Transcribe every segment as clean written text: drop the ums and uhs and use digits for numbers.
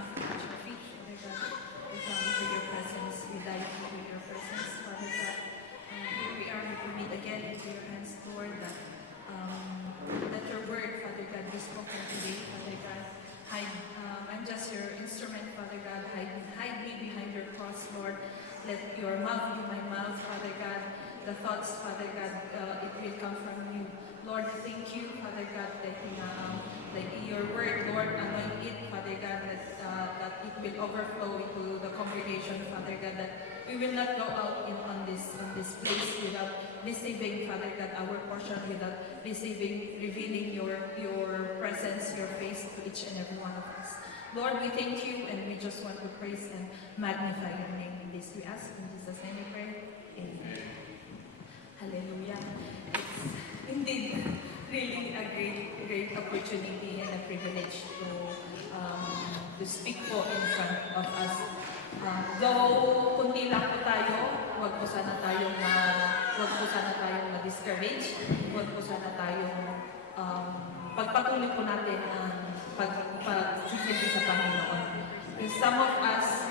at your feet, Father God. We come into your presence, we dive into your presence, Father God. Here we are, we meet again into your hands, Lord, that your word, Father God, be spoken today, Father God. I'm just your instrument, Father God. Hide me behind your cross, Lord. Let your mouth be my mouth, Father God. The thoughts, Father God, it will come from you. Lord, thank you, Father God, that your word, Lord, anoint it, Father God, that it will overflow into the congregation, Father God, that we will not go out on this place without receiving, Father God, our portion, without revealing your presence, your face to each and every one of us. Lord, we thank you and we just want to praise and magnify your name in this. We ask in Jesus' name we pray. Amen. Hallelujah. It's indeed really a great opportunity and a privilege to speak po in front of us. Though kunti lang po tayo, huwag po sana tayong ma-discourage, huwag po sana tayong pagpatuloy po natin ang pagsisilbi sa Panginoon. Because some of us,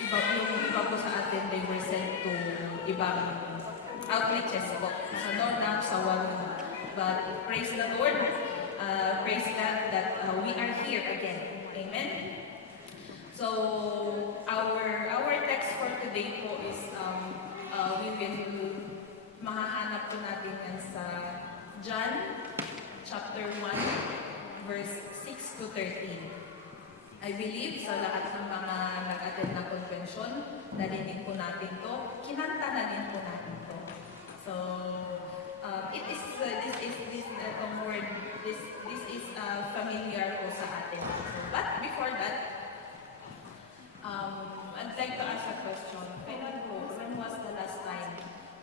iba po sa atin, they were sent to ibang outreaches po, sa Nornam, sa Waluna. But praise the Lord, praise God that we are here again. Amen? So, our text for today po is, mahahanap po natin yan sa John chapter 1, verse 6 to 13. I believe sa lahat ng mga nag-attend ng convention, narinig po natin to, kinanta na din po natin to. So, this is familiar po sa atin. But before that, I'd like to ask a question.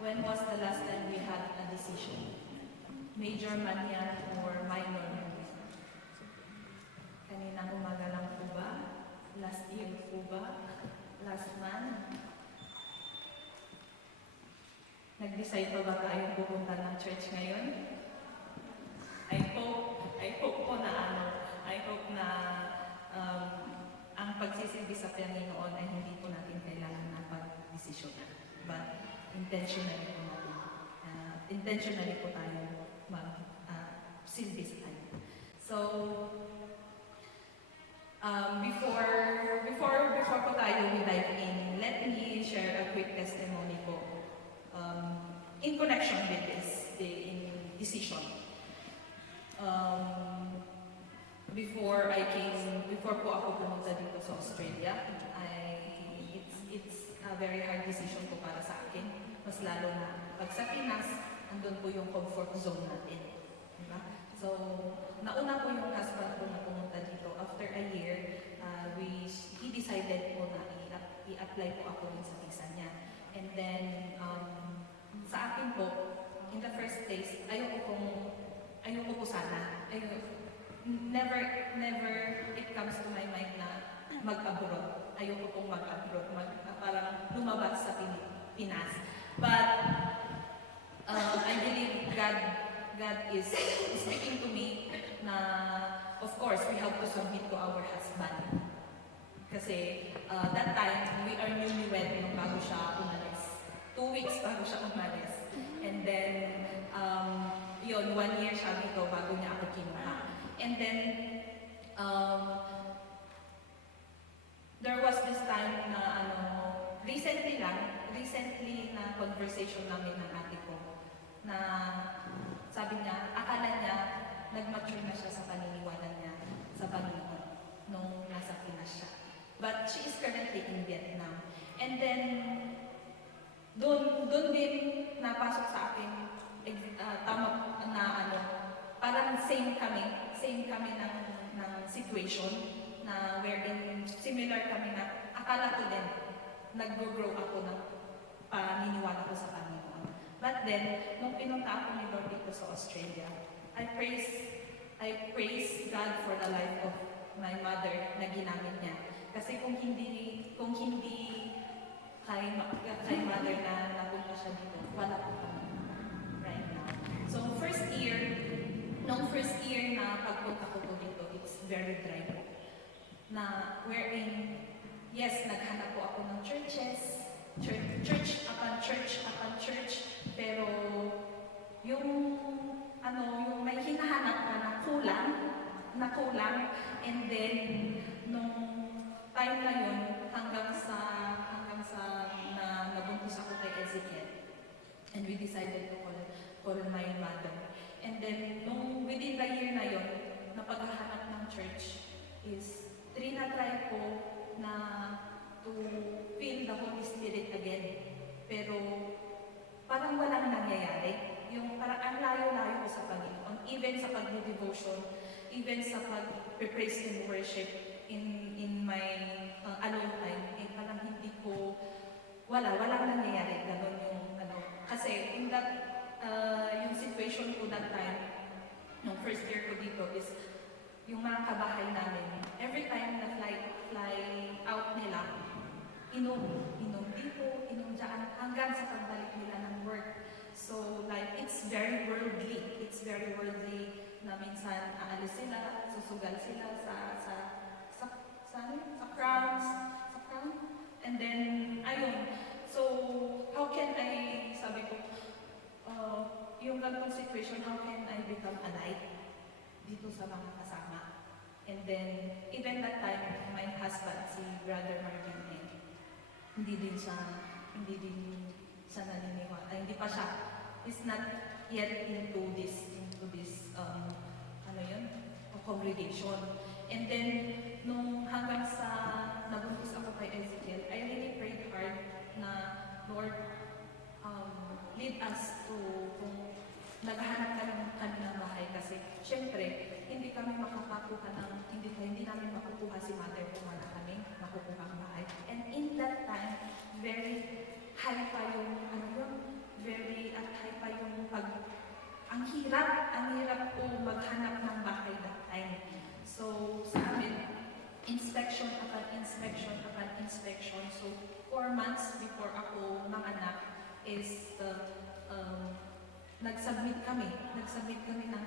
When was the last time we had a decision? Major man yan or minor man? Kaninang umaga lang po ba? Last year po ba? Last month? Nag-decide pa ba tayo pupunta ng church ngayon? I hope po na ang pagsisilbi sa Panginoon ay hindi po natin kailangan na pag-desisyonan. But intentionally po tayo mag-silbi sa Kanya. So, before po tayo we dive in, let me share a quick testimony po in connection with this decision. Before po ako pumunta dito sa Australia, it's a very hard decision po para sa akin. Mas lalo na pag sa Pinas, andun po yung comfort zone natin. Diba? So, nauna po yung husband ko na pumunta dito. After a year, he decided po na i-apply po ako rin sa visa niya. And then, sa akin po, in the first place, ayoko po sana. Never it comes to my mind na mag-abroad. Ayoko pong mag-abroad, parang lumabas sa Pinas. But I believe God is speaking to me na, of course, we have to submit to our husband. Kasi that time, we are newlywed nung bago siya umalis. 2 weeks bago siya umalis. And then, 1 year siya dito bago niya ako kinuha. And then, there was this time na recently na conversation namin ng ate ko na sabi niya, akala niya nag-mature na siya sa paniniwala niya sa Panginoon nung nasa Pinas siya. But she is currently in Vietnam. And then, doon din napasok sa akin tama na parang same kami ng situation na wherein similar kami na akala ko din nag-grow ako ng paniniwala ko sa Panginoon. But then, nung pinunta ako ni Lord dito sa Australia, I praise God for the life of my mother na ginamit niya. Kasi kung hindi kay mother na napunta siya dito, wala po kami right now. So, nung first year na pagpunta ko po dito, it's very dry po. na wherein, yes, naghanap po ako ng church upon church, pero yung yung may hinahanap ka na kulang, and then nung time na yun hanggang sa na nabuntis ako kay Ezekiel, and we decided to call my mother. And then nung within the year na yun na paghahanap ng church is try ko na to feel the Holy Spirit again, pero parang walang nangyayari. Yung parang ang layo-layo ko sa Panginoon, even sa pag-devotion, even sa pag-praise and worship in my alone time, parang hindi ko, walang nangyayari, ganun yung Kasi in that, yung situation ko that time, nung first year ko dito is, yung mga kabahay namin, every time na fly out nila, inom dito, inom dyan, hanggang sa pagbalik nila ng work. So like, it's very worldly na minsan aalis sila, susugal sila sa crowns, and then, ayun. So, how can I, sabi ko, yung ganong situation, how can I become alive dito sa mga kasama? And then, even that time, my husband, si Brother Martin, hindi din siya naniniwala, hindi pa siya, is not yet into this congregation. And then, nung hanggang sa nabuntis ako kay Ezekiel, I really prayed hard na, Lord, lead us to, kung naghahanap kami ng bahay, kasi syempre, hindi namin makukuha si Mother kung wala kami makukuha ang bahay. And in that time, very high pa yung, ang hirap po maghanap ng bahay that time. So, sa amin, inspection upon inspection. So, 4 months before ako manganak is nag-submit kami ng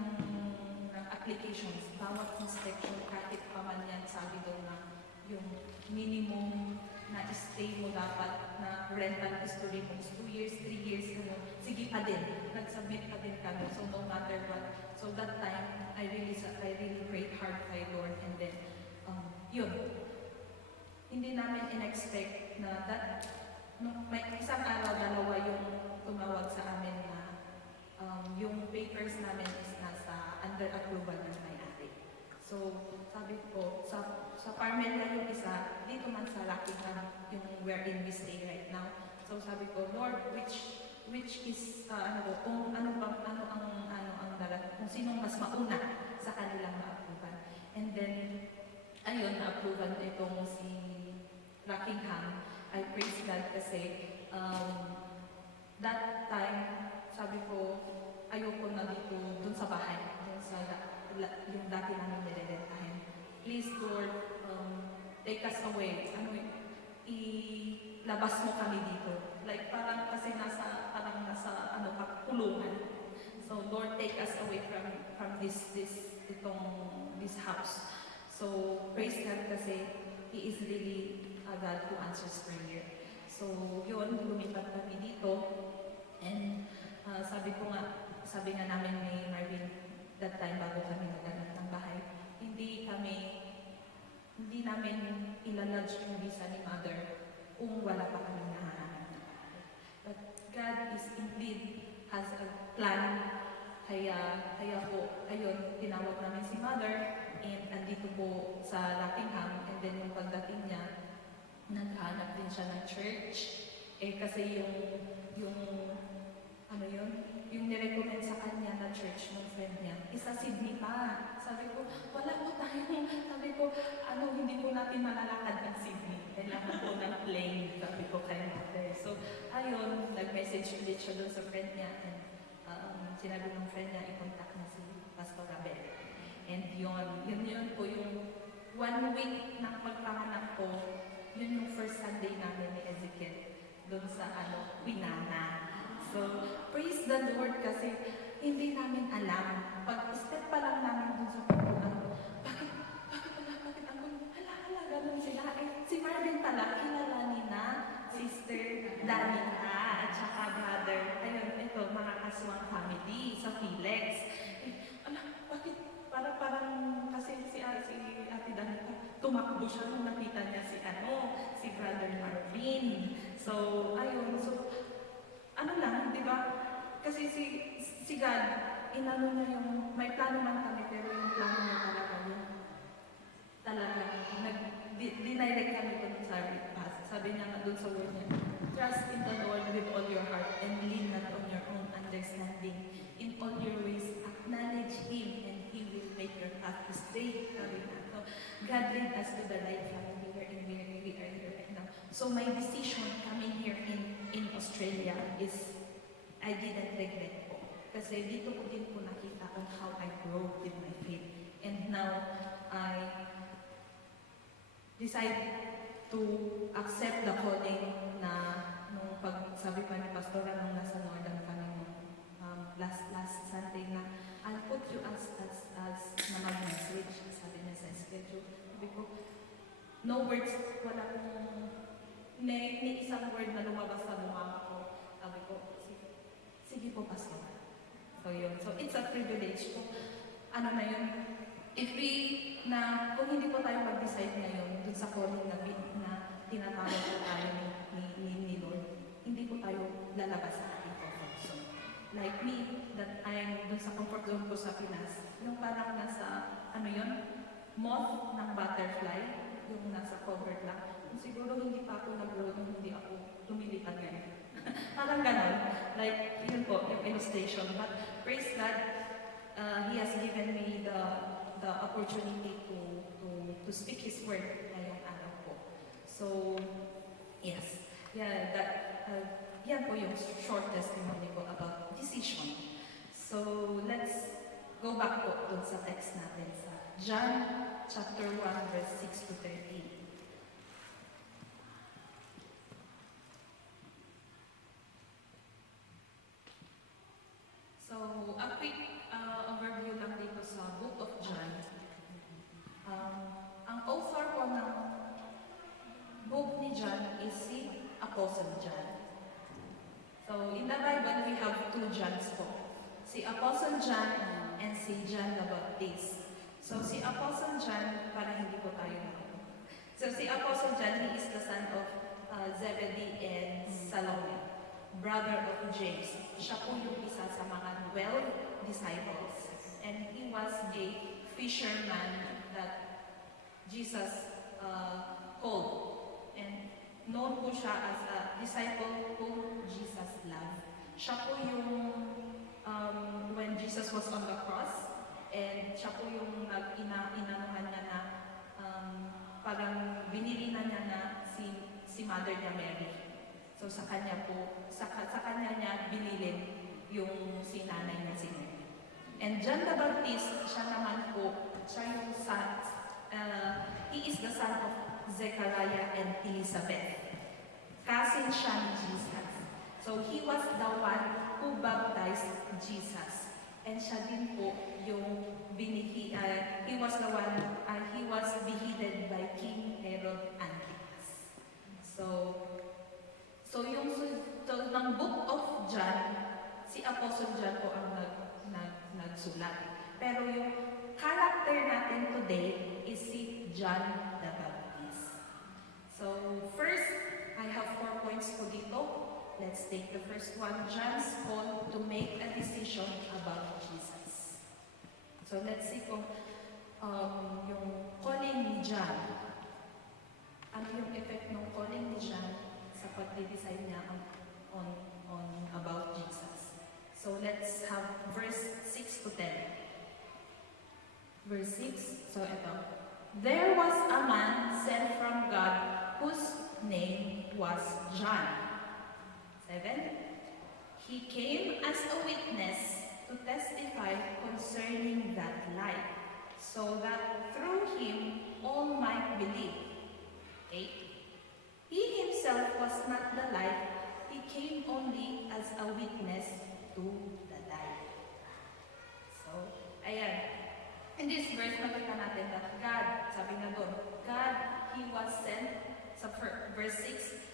applications. Bawat inspection, kahit pa man yan, sabi doon na yung minimum na stay mo dapat na rental history mo is 2 years, 3 years, sige pa din. Nag-submit pa din kami. So, no matter what. So, that time, I really prayed hard kay Lord, and then, yun. Hindi namin in-expect na may isang araw, dalawa yung tumawag sa amin na yung papers namin is nasa under approval ng may-ari. So, sabi ko, sa Parmela yung isa, dito man sa Rockingham, yung wherein we stay right now. So, sabi ko, Lord, which is, kung kung sinong mas mauna sa kanilang ma-approval. And then, ayun, na-approval itong si Rockingham. I praise God kasi that time, sabi ko, ayoko na dito dun sa bahay, dun sa yung dati namin nirerentahin. Please, Lord, take us away. Ilabas mo kami dito. Like, parang kasi nasa kulungan. So, Lord, take us away from this house. So, praise God kasi He is really a God who answers prayer. So, yun, lumipat kami dito. And sabi nga namin ni Marvin that time bago kami naghanap ng bahay, hindi namin ilalodge yung visa ni Mother kung wala pa kami nahanap ng bahay. But God is indeed has a plan. Kaya po, ayun, tinawag namin si Mother, and andito po sa Rockingham, and then yung pagdating niya, naghanap din siya ng church. Kasi yung nirecommend sa kanya na church ng friend niya, isa Sydney pa. Sabi ko, wala po tayo. Sabi ko, hindi po natin malalakad ng Sydney. Kailangan po ng plane, sabi ko kay Mother. So, ayun, nag-message ulit siya doon sa friend niya, and sinabi ng friend niya, i-contact na si Pastor Abel. And yun po yung 1 week ng pagpanganak ko, yun yung first Sunday namin ni Ezekiel, doon sa Quinana. So, praise the Lord kasi hindi namin alam. Pag-step pa lang namin doon sa pagpungan, bakit ang gulo? Hala, tumakbo siya nung nakita niya si Brother Marvin. So, ayun. So, ano lang, di ba? Kasi si God, inano niya yung, may plano man kami, pero yung plano niya talaga yun. Talaga, dinirect kami dun sa pass. Sabi niya nga dun sa word niya, trust in the Lord with all your heart and lean not on your own understanding. In all your ways, acknowledge Him and He will make your path straight. Sabi niya. So, God led us to the right family wherein we are here right now. So, my decision coming here in Australia is, I didn't regret po. Kasi dito ko din po nakita on how I grow with my faith. And now, I decide to accept the calling na nung sabi pa ni Pastora nung nasa Northern kami last Sunday na I'll put you as na mag-message, sabi niya sa schedule. Sabi ko, no words, wala kong ni isang word na lumabas sa mukha ko. Sabi ko, sige po, Pastor. So yun. So it's a privilege po. Ano na yun? Kung hindi po tayo mag-decide ngayon dun sa calling na tinatawag po tayo ni Lord, hindi po tayo lalabas sa ating comfort zone. Like me, that I'm dun sa comfort zone ko sa Pinas, yung parang nasa, moth ng butterfly, yung nasa covered lang. Siguro hindi pa ako nag-grow nung hindi ako lumilipad ngayon. Parang ganon. Like, yun po, yung illustration. But praise God, He has given me the opportunity to speak His word ngayong araw po. So, yes. Yeah, yan po yung short testimony ko about decision. So, let's go back po dun sa text natin sa John chapter 1, verse 6 to 13. So, a quick overview lang dito sa Book of John. Ang author po ng book ni John is si Apostle John. So, in the Bible, we have two Johns po. Si Apostle John and si John the Baptist. So, si Apostle John, para hindi po tayo So, si Apostle John, he is the son of Zebedee and Salome, brother of James. Siya po yung isa sa mga 12 disciples. And he was a fisherman that Jesus called. And known po siya as a disciple whom Jesus loved. Siya po yung, when Jesus was on the cross, and siya po yung inanuhan niya na, parang binili na niya na si Mother niya Mary. So sa kanya po, sa kanya niya binilin yung si nanay niya si Mary. And John the Baptist, siya naman po, siya yung son, he is the son of Zechariah and Elizabeth. Cousin siya ni Jesus. So he was the one who baptized Jesus. And siya din po yung he was the one, he was beheaded by King Herod Antipas. So ng Book of John, si Apostle John po ang nagsulat. Pero yung character natin today is si John the Baptist. So first, I have 4 points po dito. Let's take the first one, John's call to make a decision about Jesus. So let's see kung yung calling ni John, ano yung effect ng calling ni John sa pag-decide niya on about Jesus. So let's have verse 6 to 10. Verse 6, so ito. There was a man sent from God whose name was John. 7. He came as a witness to testify concerning that light, so that through him all might believe. 8. He himself was not the light, he came only as a witness to the light. So, ayan. In this verse, nakita natin that God, sabi nga doon, God, He was sent, sa verse 6,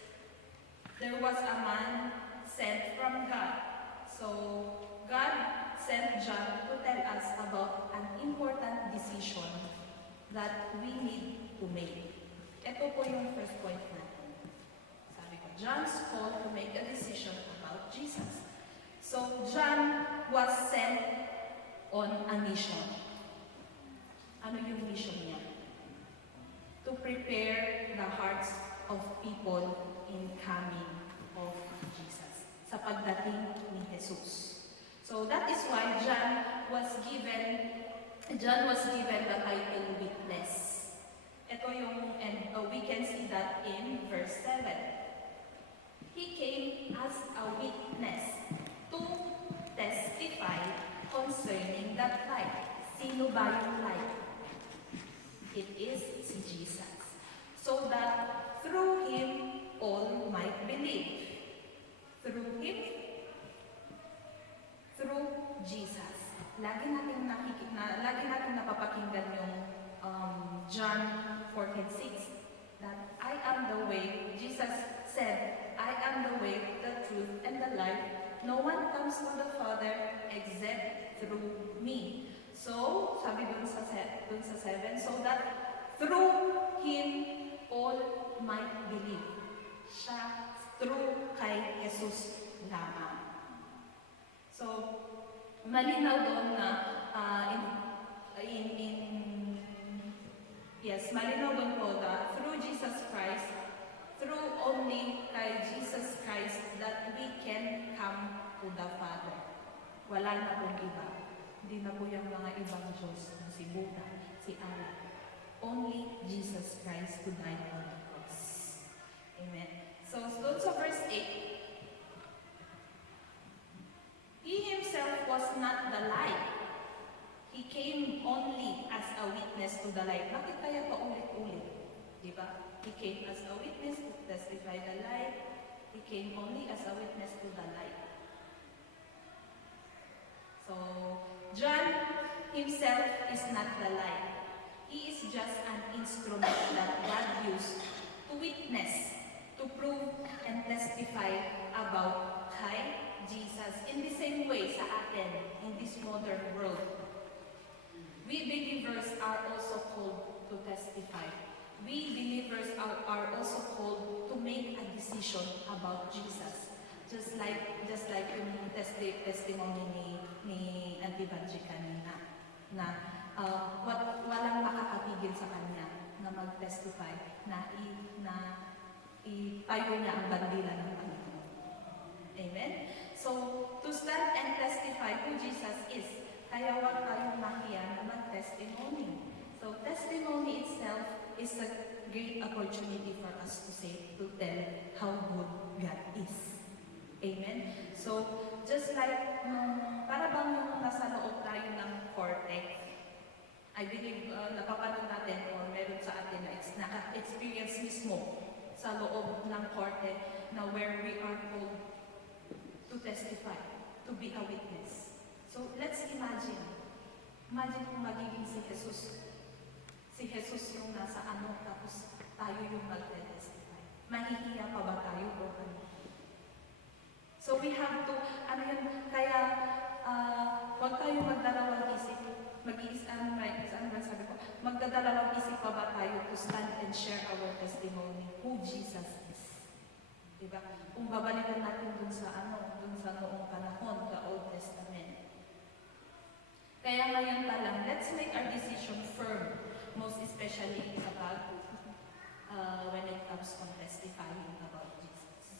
there was a man sent from God. So, God sent John to tell us about an important decision that we need to make. Ito po yung first point natin. Sabi ko, John's call to make a decision about Jesus. So, John was sent on a mission. Ano yung mission niya? To prepare the hearts of people in coming of Jesus. Sa pagdating ni Jesus. So that is why John was given the title witness. Ito yung, and we can see that in verse 7. He came as a witness to testify concerning that light. Sino ba yung light? It is si Jesus. So that through Him, all might believe. Through Him, through Jesus. Lagi natin napapakinggan yung John 14:6 that I am the way. Jesus said, I am the way, the truth, and the life. No one comes to the Father except through me. So, sabi dun sa 7, so that through Him all might believe. Siya through kay Jesus lamang. So, malinaw doon na malinaw doon po na through Jesus Christ, through only kay Jesus Christ that we can come to the Father. Wala na pong iba. Hindi na po yung mga ibang Diyos, si Buddha, si Allah. Only Jesus Christ who died on the cross. Amen. So, doon sa verse 8, He Himself was not the light. He came only as a witness to the light. Bakit kaya pa ulit-ulit? Diba? He came as a witness to testify the light. He came only as a witness to the light. So, John himself is not the light. He is just an instrument that God used to witness, to prove and testify about Jesus. In the same way sa atin, in this modern world, we believers are also called to testify. We believers are also called to make a decision about Jesus. Just like yung testimony ni Auntie Banji kanina, na walang makakapigil sa kanya na mag-testify, na itayo niya ang bandila ng Panginoon. Amen? So, to stand and testify who Jesus is, kaya wag tayong mahiya na mag-testimony. So, testimony itself is a great opportunity for us to say, to tell how good God is. Amen? So, just like, para bang yung nasa loob tayo ng korte, I believe, napapanood natin or meron sa atin na naka-experience mismo sa loob ng korte na where we are called to testify, to be a witness. So, let's imagine. Imagine kung magiging si Jesus. Si Jesus yung nasa tapos tayo yung mag-testify. Mahihiya pa ba tayo o ano? So, we have to, kaya, huwag tayo magdalawang isip. Sabi ko, magdadalawang isip pa ba tayo to stand and share our testimony, who Jesus is. Diba? Kung babalikan natin dun sa noong panahon, the Old Testament. Kaya ngayon pa lang, let's make our decision firm, most especially when it comes to testifying about Jesus.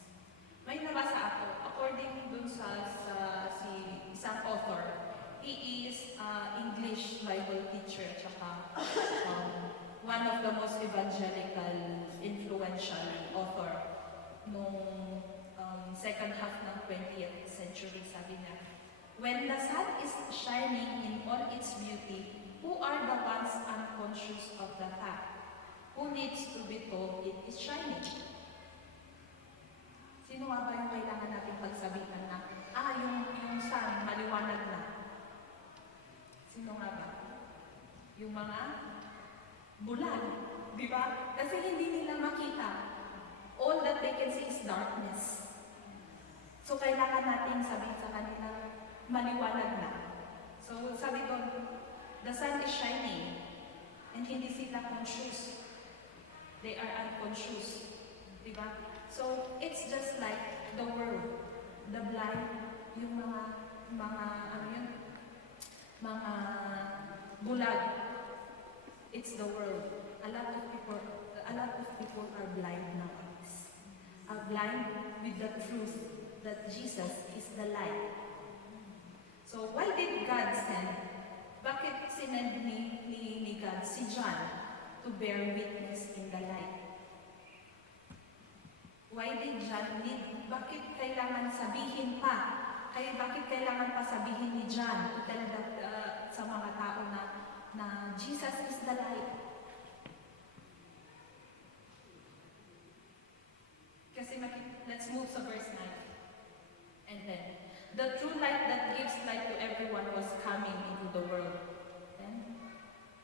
May nabasa ako, according dun sa isang author, he is English Bible teacher at saka one of the most evangelical, influential author nung second half ng 20th century. Sabi niya, when the sun is shining in all its beauty, who are the ones unconscious of the fact? Who needs to be told it is shining? Sino nga ba yung kailangan natin pagsabihan na, yung sun, maliwanag na? Sino nga ba? Yung mga bulan, di ba? Kasi hindi nila makita. All that they can see is darkness. So, kailangan natin sabihin sa kanila, maliwanag na. So, sabi ko, the sun is shining. And hindi it's the world. A lot of people are blind nowadays. Are blind with the truth that Jesus is the light. So why did God send? Bakit sinend ni God si John to bear witness in the light? Why did John need? Bakit kailangan sabihin pa? Bakit kailangan pa sabihin ni John to tell sa mga tao na Jesus is the light? Kasi let's move sa verse 9. And then, the true light that gives light to everyone was coming into the world. Then,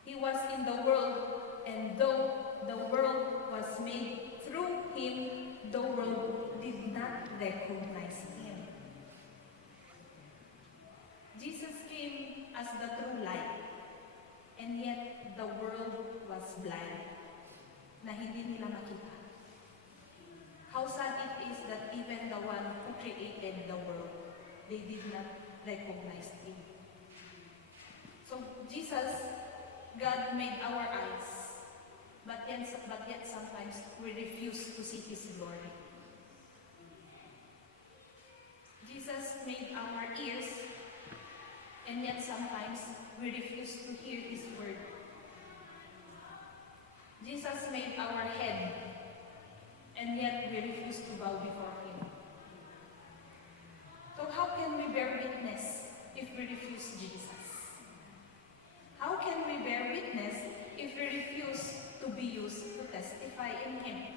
he was in the world, and though the world was made through him, the world did not recognize him. Jesus came as the true light, and yet the world was blind, na hindi nila makita. How sad it is that even the one who created the world, they did not recognize him. So Jesus, God made our eyes, but yet sometimes we refuse to see his glory. Jesus made our ears, and yet sometimes we refuse to hear his word. Jesus made our head, and yet we refuse to bow before him. So how can we bear witness if we refuse Jesus? How can we bear witness if we refuse to be used to testify in him?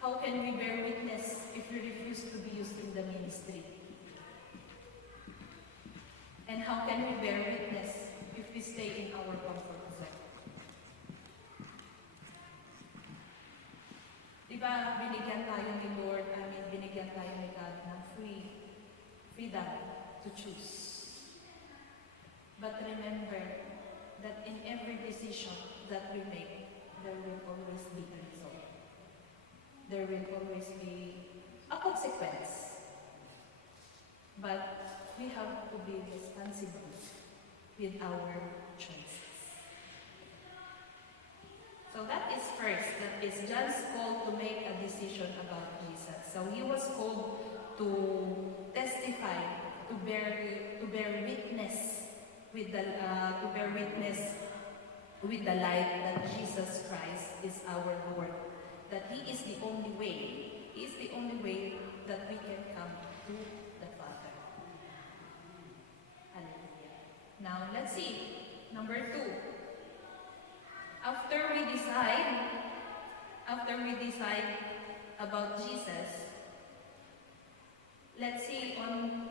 How can we bear witness if we refuse to be used in the ministry? And how can we bear witness if we stay in our comfort zone? Diba, binigyan tayo ni Lord, binigyan tayo ni God ng freedom to choose. But remember that in every decision that we make, there will always be a result. There will always be a consequence. But we have to be responsible with our choices. So that is first, that is John's call to make a decision about Jesus. So he was called to testify, to bear witness with the light that Jesus Christ is our Lord. That he is the only way. He is the only way that we can come to the Father. Hallelujah. Now let's see. Number 2. After we decide about Jesus, let's see on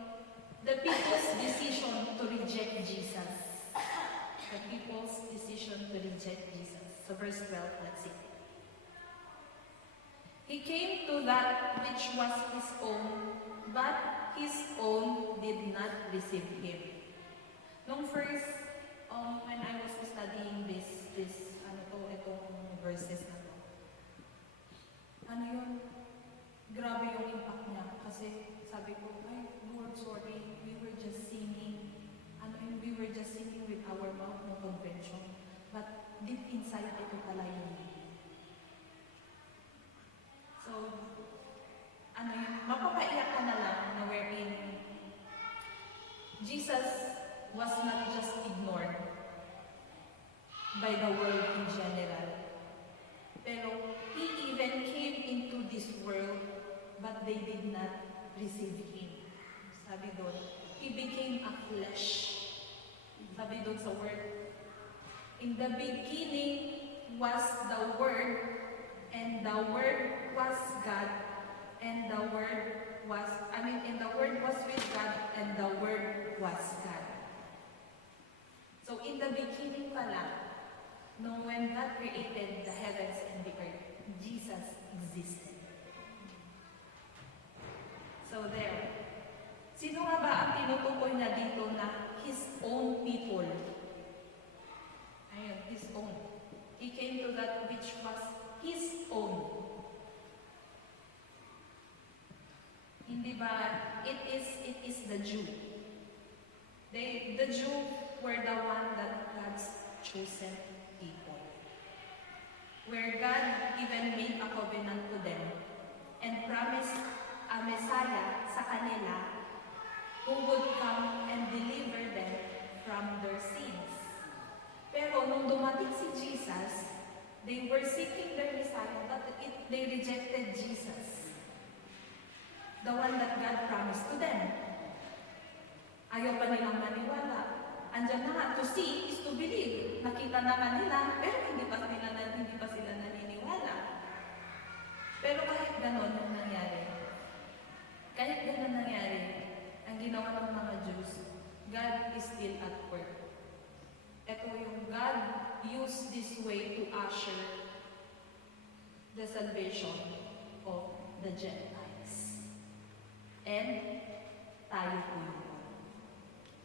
the people's decision to reject Jesus. The people's decision to reject Jesus. So verse 12, let's see. He came to that which was his own, but his own did not receive him. Nung first, when I was studying itong verses na to. Grabe yung impact niya. Kasi sabi ko, ay, Lord, sorry, we were just singing. We were just singing with our mouth no convention. But deep inside, ito pala yun. So, mapapaiyak ka na lang na wherein Jesus was not just ignored by the world in general. Pero he even came into this world, but they did not receive him. Sabi doon, he became a flesh. Sabi doon sa word, in the beginning was the Word, and the Word was God, and the Word was, and the Word was with God, and the Word was God. So in the beginning pala, when God created the heavens and the earth, Jesus existed. So there. Sino nga ba ang tinutukoy na dito na his own people? Ayun, his own. He came to that which was his own. Hindi ba? It is the Jew. The Jew were the one that God chosen people, where God even made a covenant to them and promised a Messiah sa kanila who would come and deliver them from their sins. Pero nung dumating si Jesus, they were seeking their Messiah, but they rejected Jesus, the one that God promised to them. Ayaw pa nilang maniwala. Andyan na nga, to see is to believe. Nakita na nga nila, pero hindi pa sila naniniwala. Pero kahit ganon ang nangyari, ang ginawa ng mga Jews, God is still at work. Ito yung God used this way to usher the salvation of the Gentiles. And tayo po yun.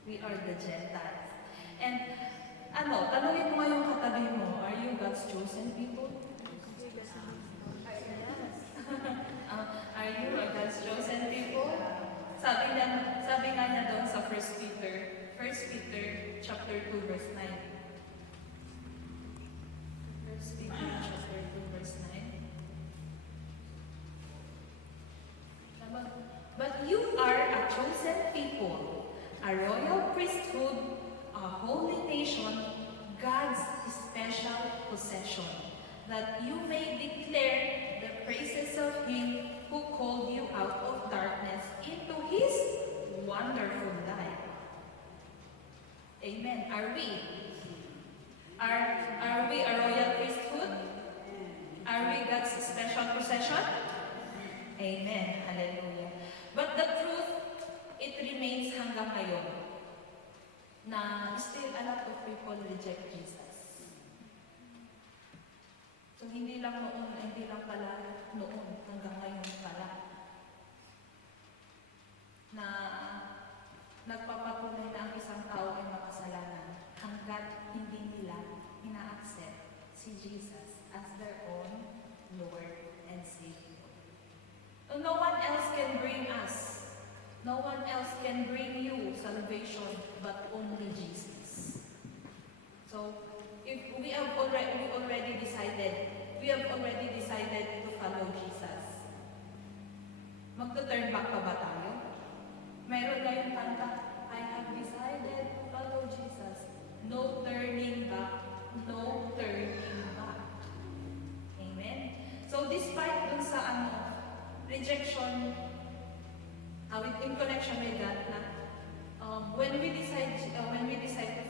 We are the Gentiles. And tanungin mo yung katabi mo, are you God's chosen people? Are you a God's chosen people? Sabi nga niya doon sa 1 Peter chapter 2 verse 9. 1 Peter chapter 2 verse 9. But you are a chosen people, a royal priesthood, a holy nation, God's special possession, that you may declare the praises of Him who called you out of darkness into His wonderful light. Amen. Are we a royal priesthood? Are we God's special possession? Amen. Hallelujah. But the truth, it remains hanggang ngayon na still a lot of people reject Jesus. So hindi lang pala noon, hanggang ngayon pala na nagpapatunay na ang isang tao ay makasalanan hanggat hindi nila ina-accept si Jesus as their own Lord and Savior. So no one else can bring us, no one else can bring you salvation but only Jesus. So if we already decided to follow Jesus, magto-turn back pa ba tayo? Meron kayong kanta, I have decided to follow Jesus. No turning back, no turning back. Amen? So despite dun sa rejection, in connection with that, when we decide to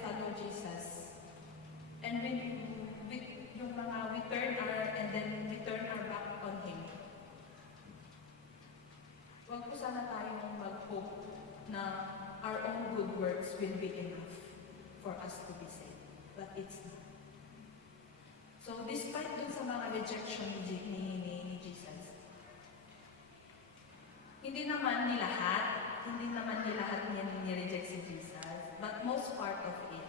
follow Jesus, and we turn our back on Him, wag po sana tayong mag-hope na our own good works will be enough for us to be saved. But it's not. So despite dun sa mga rejection ni Jesus, hindi naman ni lahat ni-reject si Jesus, but most part of it.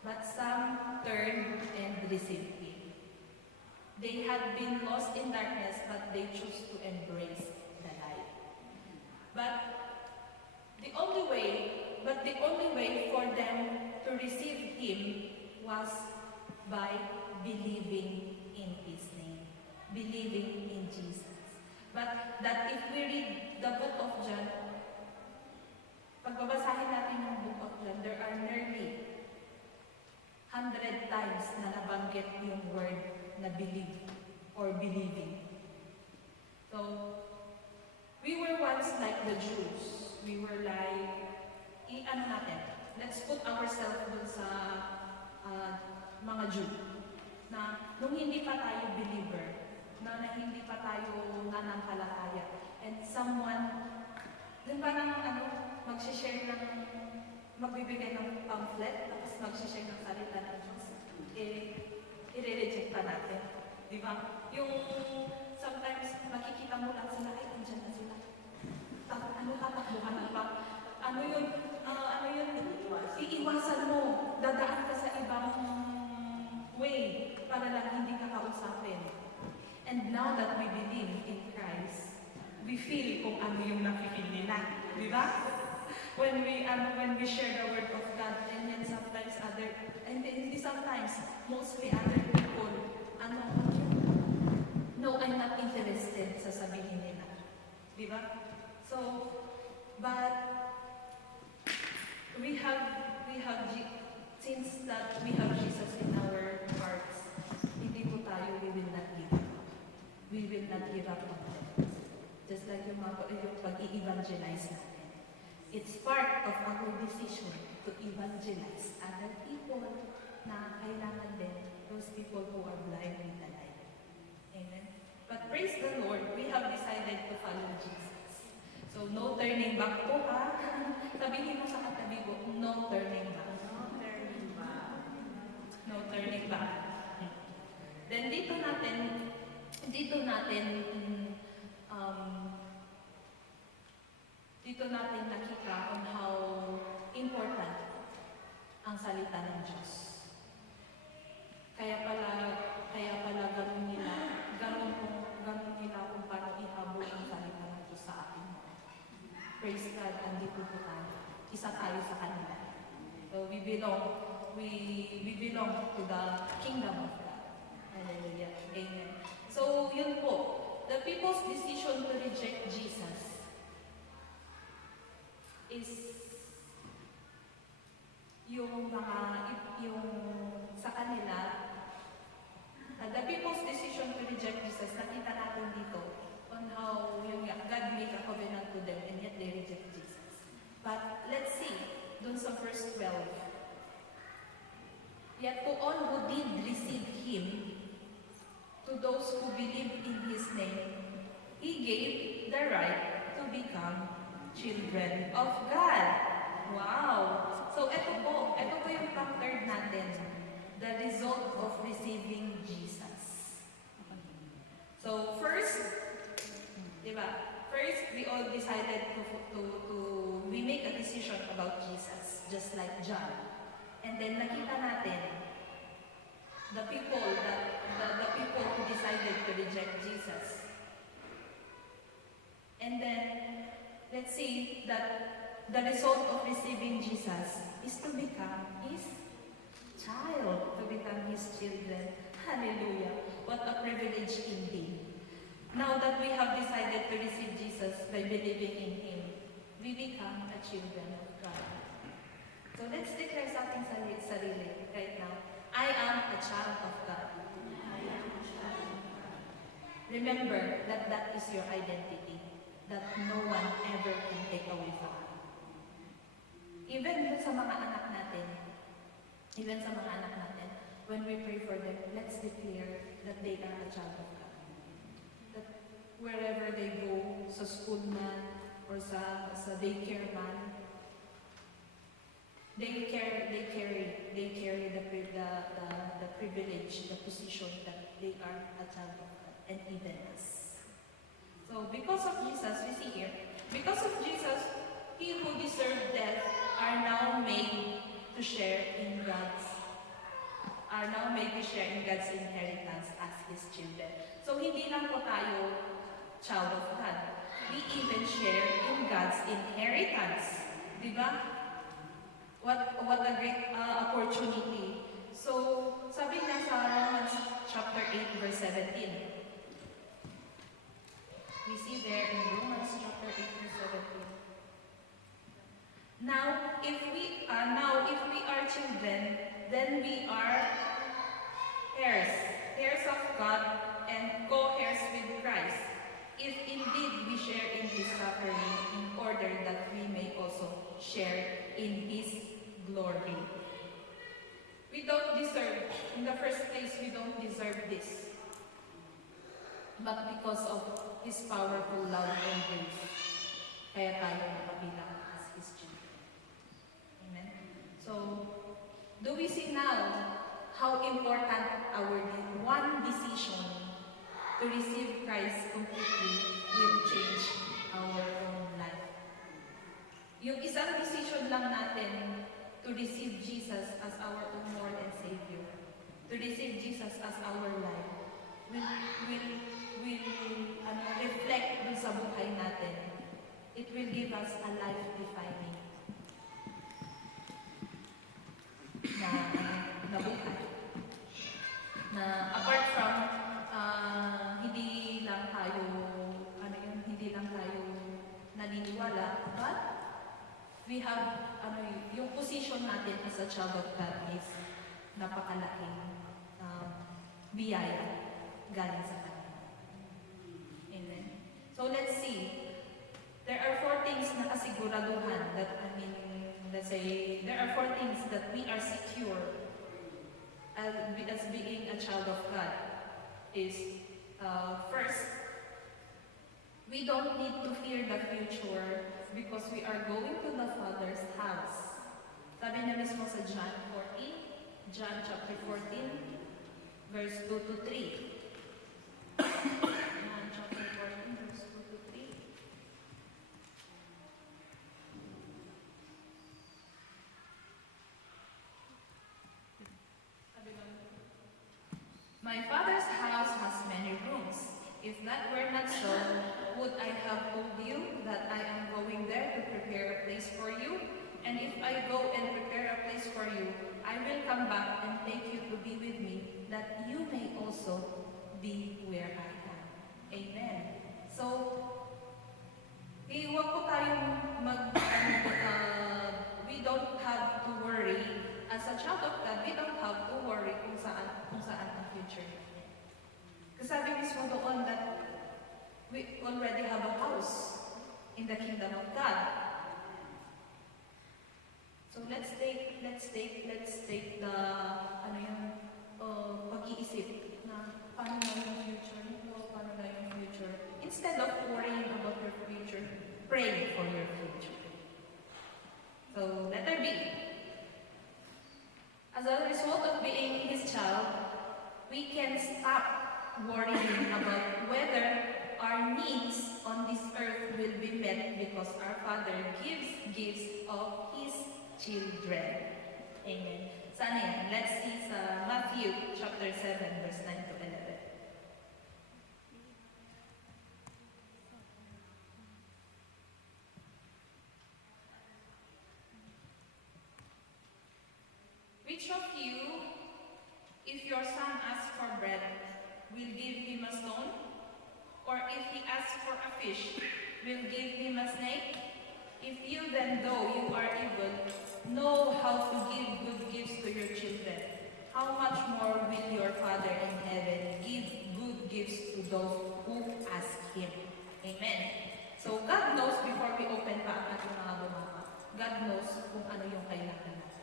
But some turned and received Him. They had been lost in darkness, but they chose to embrace the light. But the only way for them to receive Him was by believing in His name, believing in Jesus. But that if we read the book of John, pagbabasahin natin yung book of John, there are nearly 100 times na nabanggit yung word na believe or believing. So, we were once like the Jews. We were like, let's put ourselves dun sa mga Jew, na nung hindi pa tayo believer, na hindi pa tayo nanampalataya, and someone, dun ba nang magbibigay ng pamphlet, tapos mag-share ng salita ng Diyos, i-reject pa natin. Di ba? Yung sometimes makikita mo lang sila, ay, andyan na sila. Tatakbuhan na ba? Ano yun? Iiwasan mo. Dadaan ka sa ibang way para lang hindi ka kausapin. And now that we believe in Christ, we feel kung ano yung napipil nila. Di ba? When we share the word of God, and then sometimes other, and hindi sometimes, mostly other people, ano, no, I'm not interested sa sabihin nila. Di ba? So, but since that we have Jesus in our hearts, hindi po tayo, we will not give up. We will not give up on them. Just like yung pag-i-evangelize natin. It's part of our decision to evangelize other people na kailangan din, those people who are blind with the light. Amen? But praise the Lord, we have decided to follow Jesus. So no turning back po ha. Sabihin mo sa katabi ko, no turning back. No turning back. No turning back. Then dito natin nakita on how important ang salita ng Diyos. Kaya pala ganun nila kung paano ihabol ang salita ng Diyos sa atin. Praise God, andito po tayo. Isa tayo sa kanila. So we belong to the kingdom of God. Hallelujah. Amen. So yun po, the people's decision to reject Jesus is yung sa kanila, the people's decision to reject Jesus, nakita natin dito on how God made a covenant to them and yet they reject Jesus. But let's see, dun sa verse 12. Yet to all who did receive Him, to those who believed in His name, He gave the right to become children of God. Wow! So ito po yung third natin, the result of receiving Jesus. So first, we all decided we make a decision about Jesus, just like John. And then nakita natin the people who decided to reject Jesus. And then let's see that the result of receiving Jesus is to become His child, to become His children. Hallelujah! What a privilege indeed. Now that we have decided to receive Jesus by believing in Him, we become a children of God. So let's declare something sa sarili right now. I am a child of God. I am a child of God. Remember that that is your identity, that no one ever can take away from you. Even sa mga anak natin, when we pray for them, let's declare that they are a child of God. That wherever they go, sa school man, or sa daycare man, they carry the privilege, the position that they are a child of God, and even us. So because of Jesus, we see here, because of Jesus, he who deserved death are now made to share in God's inheritance as His children. So hindi lang po tayo child of God. We even share in God's inheritance. Diba? What a great opportunity. So, sabi niya sa Romans chapter 8, verse 17. We see there in Romans chapter 8, verse 17. Now, if we are children, then we are heirs of God and co-heirs with Christ. If indeed we share in His suffering, in order that we may also share in His glory. We don't deserve, in the first place, we don't deserve this. But because of His powerful love and grace, kaya tayo nakabilang as His children. Amen? So, do we see now how important our one decision to receive Christ completely will change our own life? Yung isang decision lang natin to receive Jesus as our own Lord and Savior, to receive Jesus as our life, will reflect dun sa buhay natin. It will give us a life-defining na, na buhay. Na apart from hindi lang tayo hindi lang tayo naniniwala, but we have yung position natin as a child of God is napakalaking biyaya galing sa Kanya. Amen. So let's see. There are four things na kasiguraduhan let's say, there are four things that we are secure as being a child of God. Is first, we don't need to fear the future because we are going to the Father's house. Sabi niya mismo sa John chapter 14, verse 2 to 3. John chapter 14, verse 2 to 3. My Father's house has many rooms. If that were not so, would I have told you that I am going there to prepare a place for you? And if I go and prepare a place for you, I will come back and take you to be with me, that you may also be where I am. Amen. So, huwag po tayong we don't have to worry. As a child of God, we don't have to worry kung saan ang future natin. Kasi sabi mismo doon that we already have a house in the kingdom of God. So let's take the pag-iisip na paano na yung future nito, paano na yung future. Instead of worrying about your future, pray for your future. So letter B. As a result of being His child, we can stop worrying about whether our needs on this earth will be met because our Father gives gifts of His children. Amen. Sana yan? Let's see sa Matthew chapter 7, verse 9 to 11. Which of you, if your son asks for bread, will give him a stone? Or if he asks for a fish, will give him a snake? If you then, though you are evil, know how to give good gifts to your children, how much more will your Father in heaven give good gifts to those who ask Him? Amen. So God knows before we open pa ang ating mga bumaba. God knows kung ano yung kailangan natin.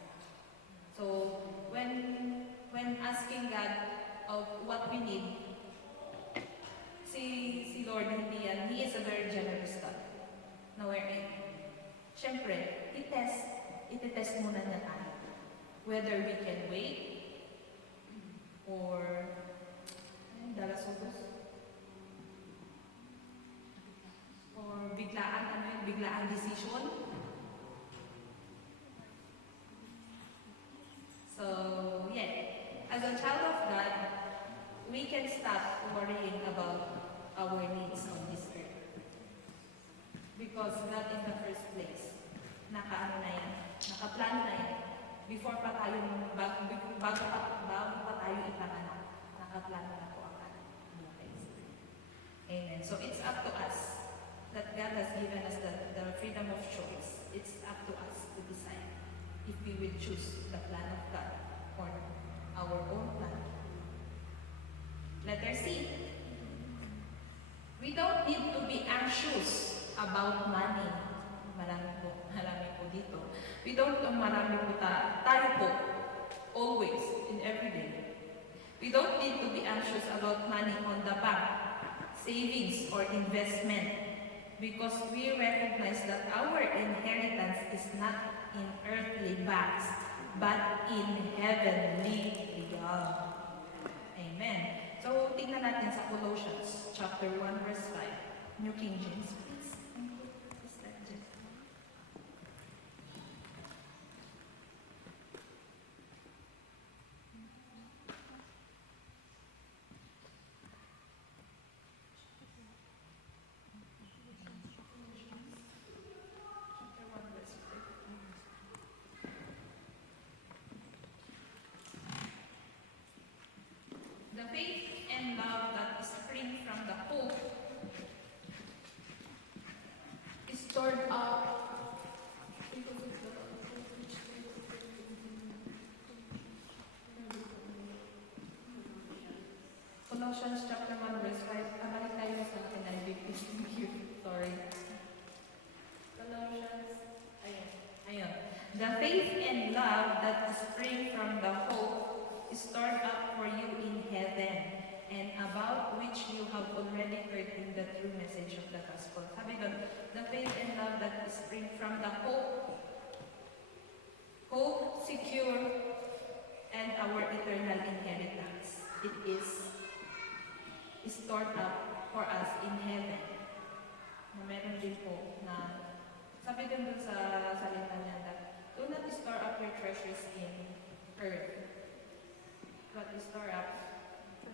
So when asking God of what we need, si Lord hindi yan, He is a very generous God. Na wherein, syempre, ititest muna niya tayo. Whether we can wait, or, dalasugos? Or biglaan decision. So, yeah, as a child of God, we can stop worrying about our needs on this earth. Because God in the first place, nakaplano na yan. Before pa tayo, bago pa tayo ipanganak, nakaplano na po ang ating buhay. Amen. So it's up to us that God has given us the freedom of choice. It's up to us to decide if we will choose the plan of God or our own plan. Letter C. We don't need to be anxious about money. Marami po dito. Marami po tayo po, always, in every day. We don't need to be anxious about money on the bank, savings, or investment, because we recognize that our inheritance is not in earthly banks, but in heavenly realm. Amen. So, tingnan natin sa Colossians chapter 1, verse 5. New King James, please. The faith and love that spring from the hope is stored up. Colossians chapter 1 verse 5. Balik tayo sa NIV. Thank you. Sorry. Colossians. Ayun. The faith and love that spring from the hope is stored up for you in heaven, and about which you have already heard in the true message of the gospel. Sabi doon, the faith and love that spring from the hope, secure, and our eternal inheritance. It is stored up for us in heaven. Na meron din po na, sabi din doon sa salita niya that, do not store up your treasures in earth, but store up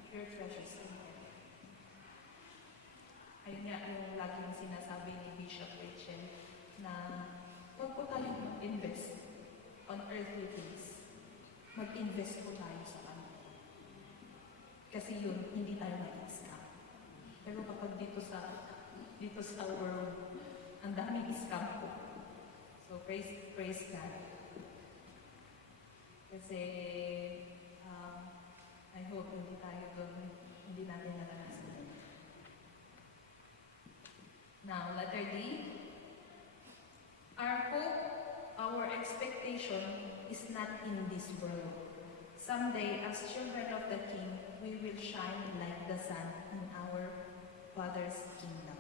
your treasures in heaven. Ayun nga yung laging sinasabi ni Bishop Rachel na huwag po tayo mag-invest on earthly things. Mag-invest po tayo sa ano. Kasi yun, hindi tayo mag-scam. Pero kapag dito sa world, ang daming scam po. So, praise God. Kasi, I hope hindi tayo doon, hindi natin naranasan. Now, letter D. Our hope, our expectation is not in this world. Someday, as children of the King, we will shine like the sun in our Father's kingdom.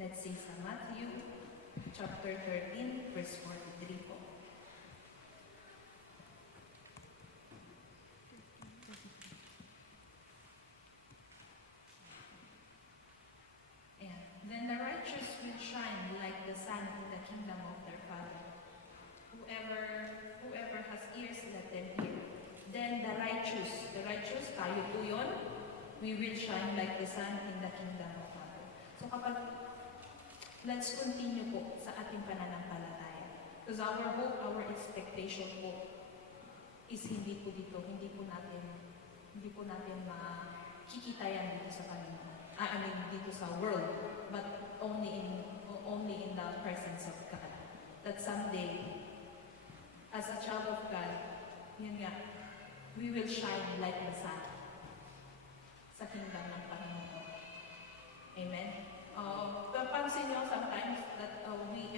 Let's see sa Matthew chapter 13, verse 43 po. Ayan. Then the righteous will shine like the sun in the kingdom of their Father. Whoever has ears, let them hear. Then the righteous, tayo po yun, we will shine like the sun in the kingdom of Father. So let's continue po sa ating pananampalataya. Because our hope, our expectation po is hindi po natin makikita yan dito sa Panginoon. Dito sa world, but only in the presence of God. That someday, as a child of God, yun nga, we will shine like the sun sa kingdom ng Panginoon. Amen? Papansin nyo sometimes that we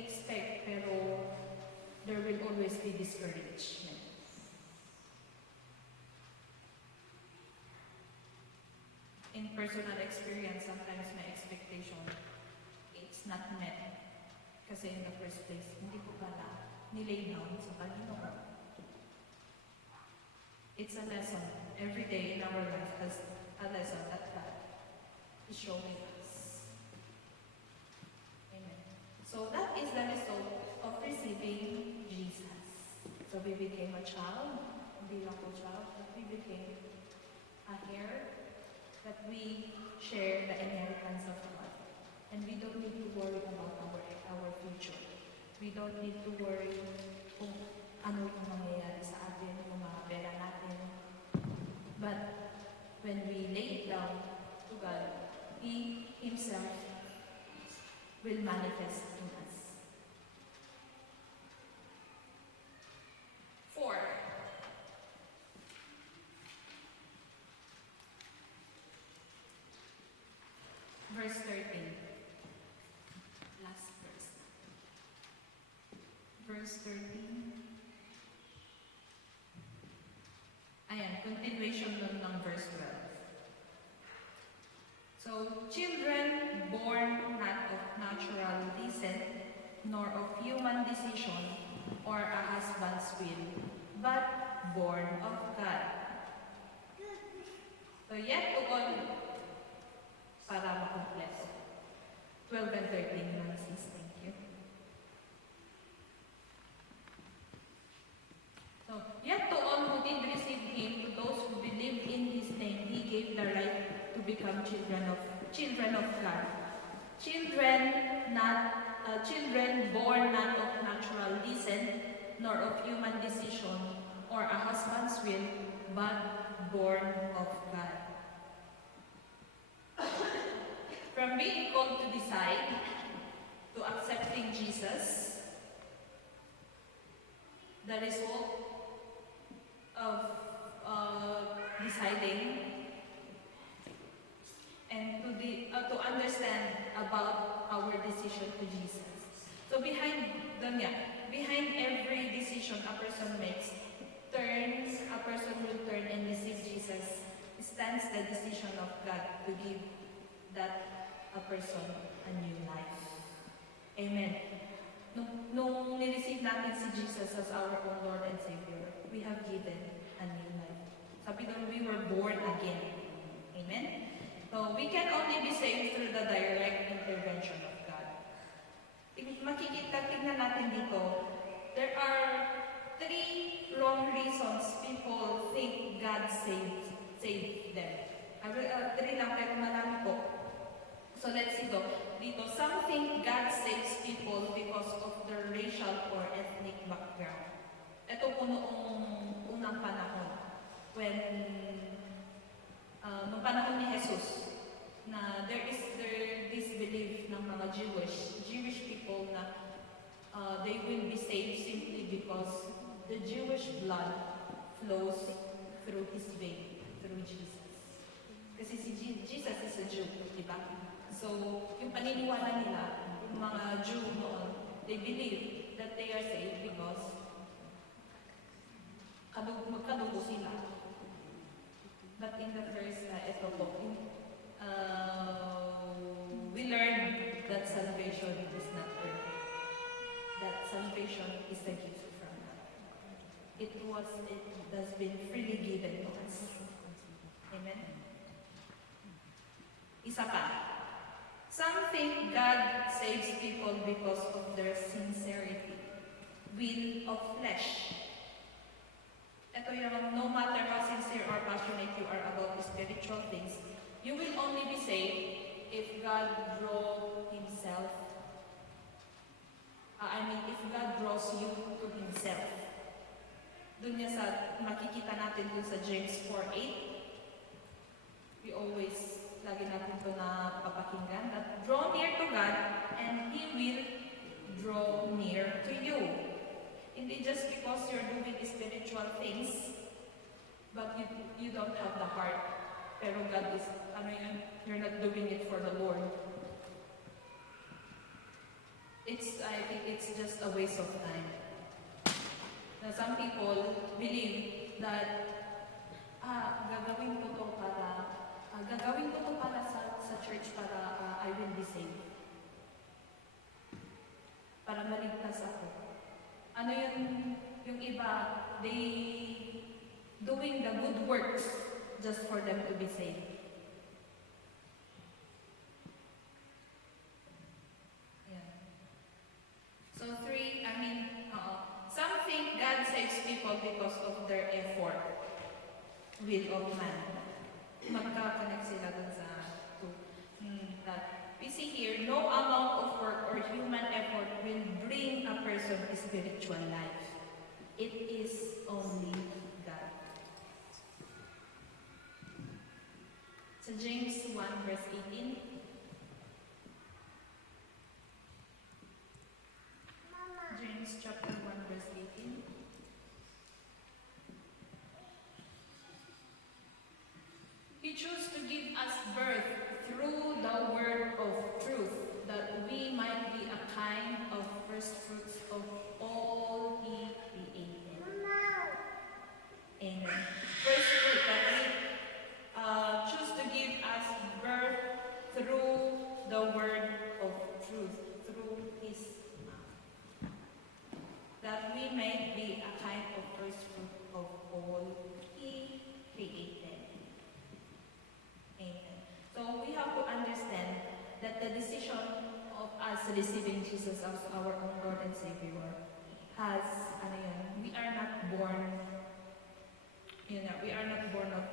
expect, pero there will always be discouragement. In personal experience, sometimes my expectation, it's not met. Kasi in the first place, hindi ko pala nilay down sa Panginoon. It's a lesson. Every day in our life has a lesson that God is showing us. Amen. So that is the result of receiving Jesus. So we became a child, hindi lang po child, but we became a heir, that we share the inheritance of God. And we don't need to worry about our future. We don't need to worry kung ano yung mangyayari sa atin, kung mga pera natin. But when we lay it down to God, He Himself will manifest in us. 4. Verse 13. Last verse. Verse 13. Ayan, continuation nun ng verse 12. So, children born not of natural descent, nor of human decision, or a husband's will, but born of God. So, yet to all, para makumpleto. 12 and 13 naman, sis. Thank you. So, yet to all who did receive Him, to those who believed in His name, He gave the right to become children of God. Children born not of natural descent, nor of human decision, or a husband's will, but born of God. From being called to decide, to accepting Jesus, the result of deciding, and to understand about our decision to Jesus. So behind every decision a person makes, a person will turn and receive Jesus, stands the decision of God to give that a person a new life. Amen. Nung nireceive natin si Jesus as our own Lord and Savior, we have given a new life. Sabi doon, we were born again. Amen? So, we can only be saved through the direct intervention of God. Tignan natin dito, there are 3 wrong reasons people think God saved them. I will, 3 lang, pero marami po. So let's see dito. Some think God saves people because of their racial or ethnic background. Ito po noong unang panahon, when noong panahon ni Jesus, na there this belief ng mga Jewish people na they will be saved simply because the Jewish blood flows through his vein, through Jesus. Kasi si Jesus is a Jew, di ba? So, yung paniniwala nila, yung mga Jew noon, they believe that they are saved because magkadugo sila. But in the first, we learned that salvation is not earned. That salvation is a gift from God. It has been freely given to us. Amen? Isa pa. Some think God saves people because of their sincerity, will of flesh. Ito yung, no matter how sincere or passionate you are about the spiritual things, you will only be saved if God Himself. If God draws you to Himself. Doon niya makikita natin doon sa James 4:8. We always lagi natin ito na papakinggan, that draw near to God and He will draw near to you. Hindi just because you're doing spiritual things, but you don't have the heart. Pero God is, you're not doing it for the Lord. I think it's just a waste of time. Now, some people believe that, gagawin ko to para sa church para I will be saved. Para maligtas ako. Ano yung iba, they doing the good works just for them to be saved. Yeah. So some think God saves people because of their effort, will of man. Magkakanak sila dun sa that we see here, no amount of work or human effort will bring a person to spiritual life. It is only God. So James 1 verse 18. James chapter 1 verse 18. He chose to give us birth through the word of truth, that we might be a kind of first fruits of all He created. Amen. First fruit, that we choose to give us birth through the word of truth, through His mouth, that we may be a kind of first fruit of all He created. Amen. So we have to understand that the decision of us receiving Jesus as our own Lord and Savior has, we are not born of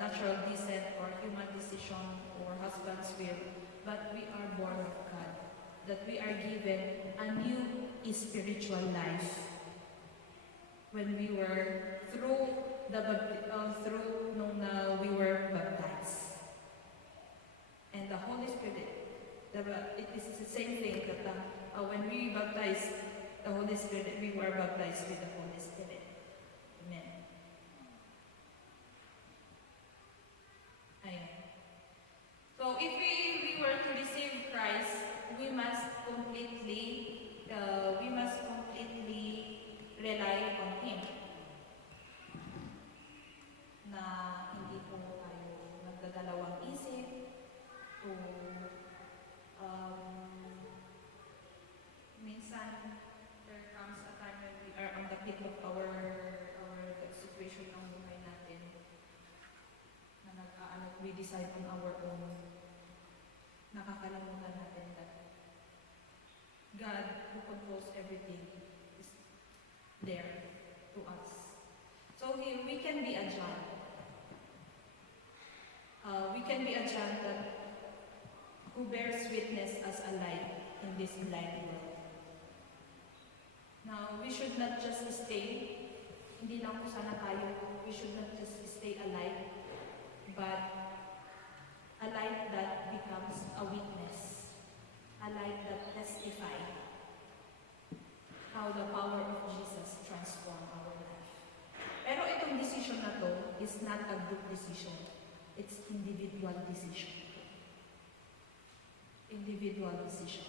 natural descent or human decision or husband's will, but we are born of God. That we are given a new spiritual life when we were through the baptized the Holy Spirit, we were baptized with the Holy Spirit. Amen. Ayun. So if we were to receive Christ, we must completely rely on Him. Na hindi po tayo nagdadalawang isip to minsan there comes a time when we are on the peak of our situation ng buhay natin na we decide on our own. Nakakalimutan natin that God who controls everything is there to us. So we can be a John. We can be a John that who bears witness as a light in this blind world. Now, we should not just stay, hindi lang po sana tayo, we should not just stay a light, but a light that becomes a witness, a light that testifies how the power of Jesus transformed our life. Pero itong decision na to is not a group decision. It's individual decision. Individual decision.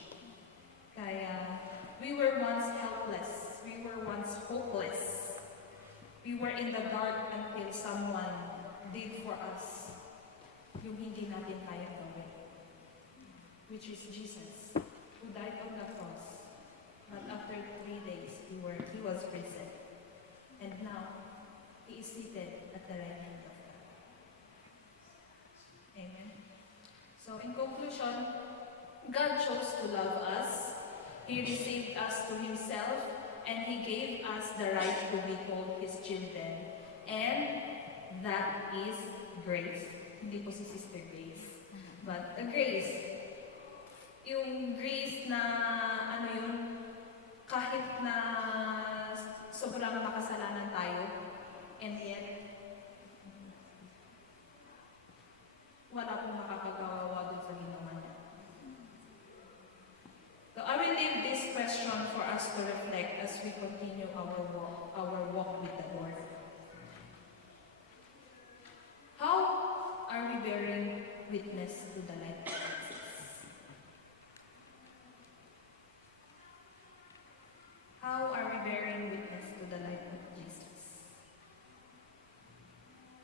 Kaya, we were once helpless. We were once hopeless. We were in the dark until someone did for us yung hindi natin kaya gawin, which is Jesus, who died on the cross. But after 3 days, he was risen. And now, he is seated at the right hand of God. Amen. So, in conclusion, God chose to love us. He received us to Himself, and He gave us the right to be called His children. And that is grace. Hindi po si Sister Grace. But the grace, yung grace na, kahit na sobrang makasalanan tayo, and yet, wala pong makakagawa dun sa ginawa niya. So I will leave this question for us to reflect as we continue our walk with the Lord. How are we bearing witness to the light of Jesus? How are we bearing witness to the light of Jesus?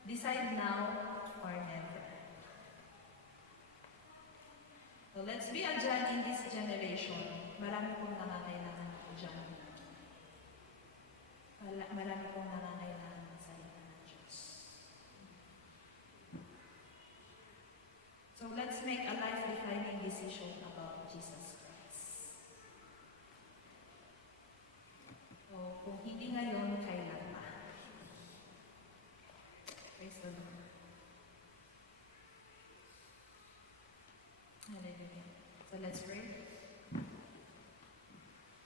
Decide now or never. So let's be a John in this generation. Marami pong nangangailangan ng John. Marami pong nangangailangan ng salita ng Diyos. So let's make a life-defining decision about Jesus Christ. So kung hindi ngayon, kailan pa? Praise the Lord. Hallelujah. So let's pray.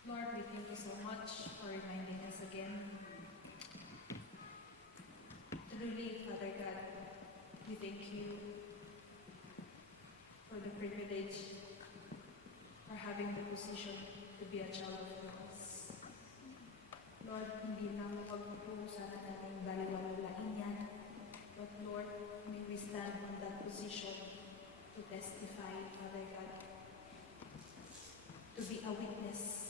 Lord, we thank you so much for reminding us again. Truly, Father God, we thank you for the privilege, for having the position to be a child of yours. Lord, hindi lang pagpupusan natin baliwalain yan, but Lord, may we stand on that position to testify, Father God, to be a witness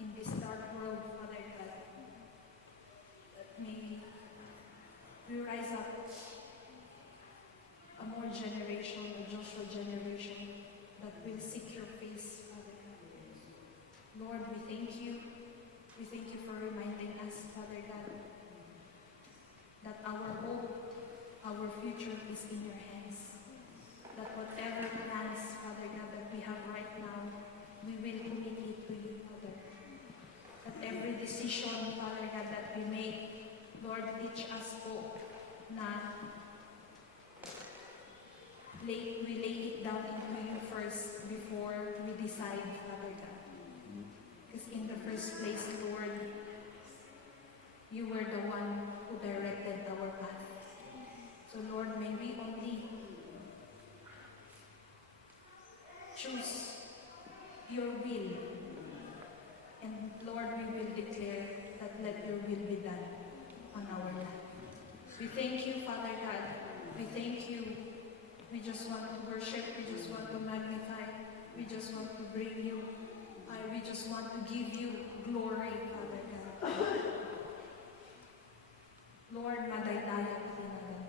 in this dark world, Father God, that may we rise up a more generation, a Joshua generation that will seek your face, Father God. Lord, we thank you. We thank you for reminding us, Father God, that our hope, our future is in your hands. That whatever plans, Father God, that we have right now, we will communicate to you, Father. That every decision, Father God, that we make, Lord, teach us po na we lay it down into you first before we decide, Father God. Because in the first place, Lord, you were the one who directed our path. So Lord, may we only choose your will We thank you, Father God. We thank you. We just want to worship. We just want to magnify. We just want to bring you. We just want to give you glory, Father God. Lord, madaydayan ka namin.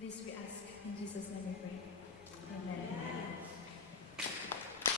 This we ask. In Jesus' name we pray.